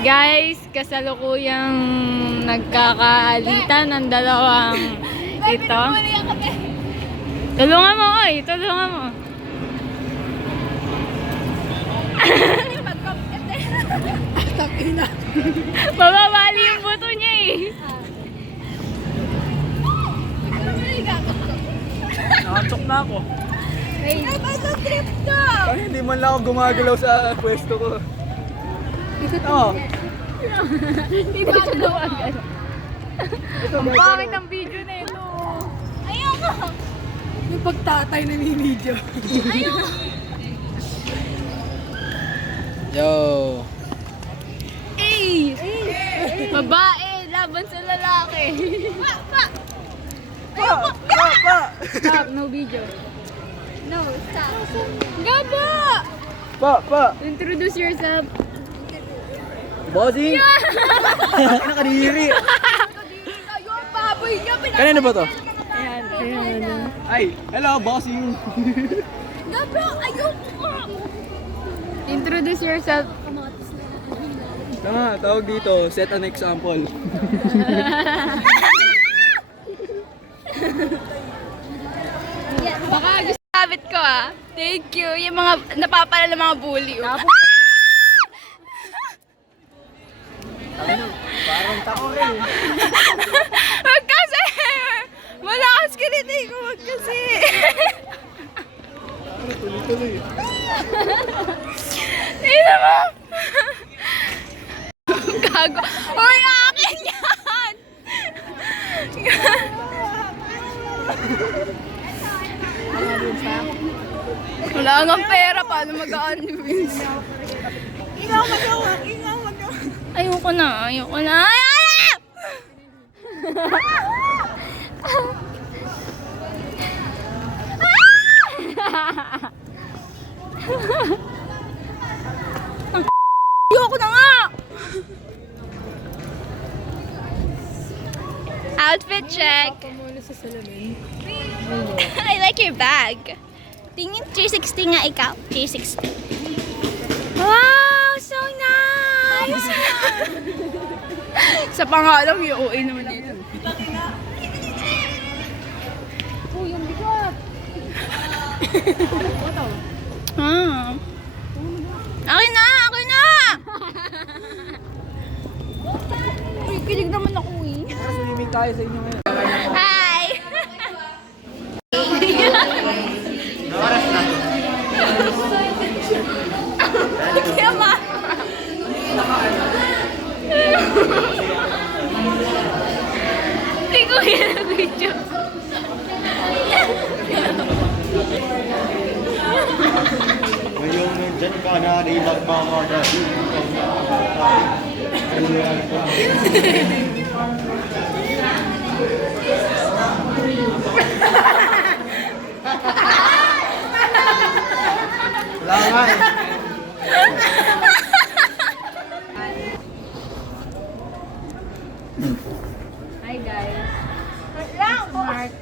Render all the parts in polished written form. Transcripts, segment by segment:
Guys, kasalukuyang nagkakaalitan ng dalawang ito. Tulungan mo, oy! Tulungan mo. Mababali yung buto niya eh. Nakatsok na ako. Wait. Ay, hindi man lang ako gumagalaw sa pwesto ko. Oo. Hindi ba siya gumagano? Ang pangit ang video na ito. Ayoko! Yung pagtatay na ni video. Ayoko! Yo. Eh! Babae, laban sa lalaki. Pa! Stop, no video. No, stop. Gaba! Pa! Introduce yourself. Bossing! Nakadiri! Kayo ang baboy niya! Kanina ba to? Ayan. Ay, hello, bossing! Gabro, ayoko! Introduce yourself. Tama, tawag dito, set an example. Baka gusto habit ko ah. Thank you. Yung mga napapala ng mga bully. Oh. Parang tako rin. Wag kasi! Malakas kinitig ko. Wag kasi. Tuloy-tuloy. Tingnan mo! Gago. Uy, akin yan! Wala nga pera. Paano mag-unwins? Ikaw magawa! Ayoko na. Ayoko na. Ayoko na nga! Outfit check. I like your bag. Tingin 360 nga ikaw. 360. Wow! So nice! Sa pangalang yung OA naman dito. Oh, yung bigat. Ah. Akin na! Akin na! Uy, kilig naman ako eh. Swimming tayo sa inyo ngayon. Hi! Kaya ma! Hindi ko yan ang video. Ngayong nandyan ka na rin nagmamadali. Wala nga eh. Hi guys. Mark.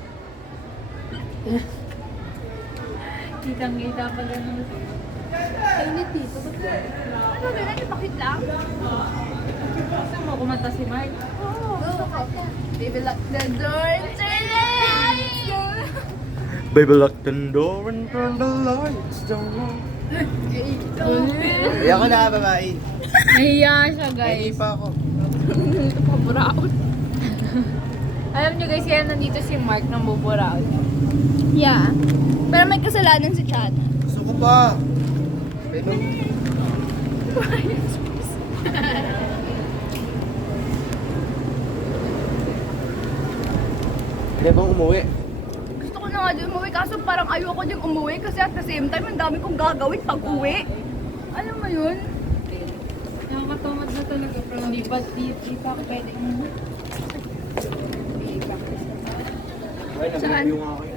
Kitang-kita pa ganun. Kainit dito. Ano ba na? Bakit lang? Gusto mo kumanta si Mark? Oo. Baby, lock the door. Baby, lock the door and turn the lights down. Iyak ko na, babae. Nahiya siya Hindi guys. pa ako. Ito pa buraot. Alam niyo guys, kaya nandito si Mark ng buburaot. Yeah. Pero may kasalanan si Chad. Gusto ko pa. Pero, hindi bang umuwi? Gusto ko na nga din umuwi kaso parang ayoko din umuwi kasi at the same time ang dami kong gagawin pag uwi. Alam mo yun? Nakakatamad na talaga pero hindi pa ako pwede. Ay, nabili yung akin.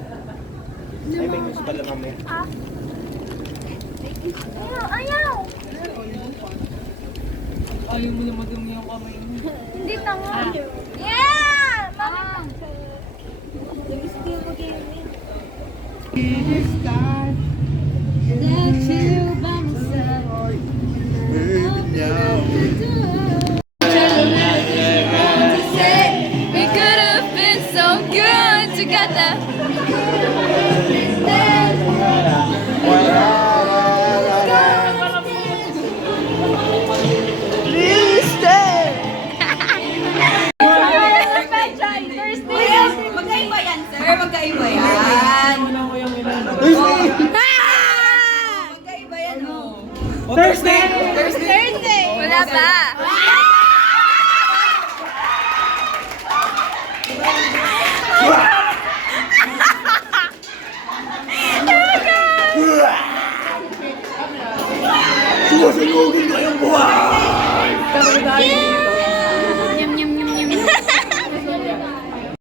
Ay, may gusto pala mamaya. Ayaw! Ayaw mo na madumi yung kamay mo. Hindi na nga. Yeah! Mama! Gusto yung mag-iinit. Baby, now. Thursday! Thursday! Wala pa. Susunugin ko yung buhay!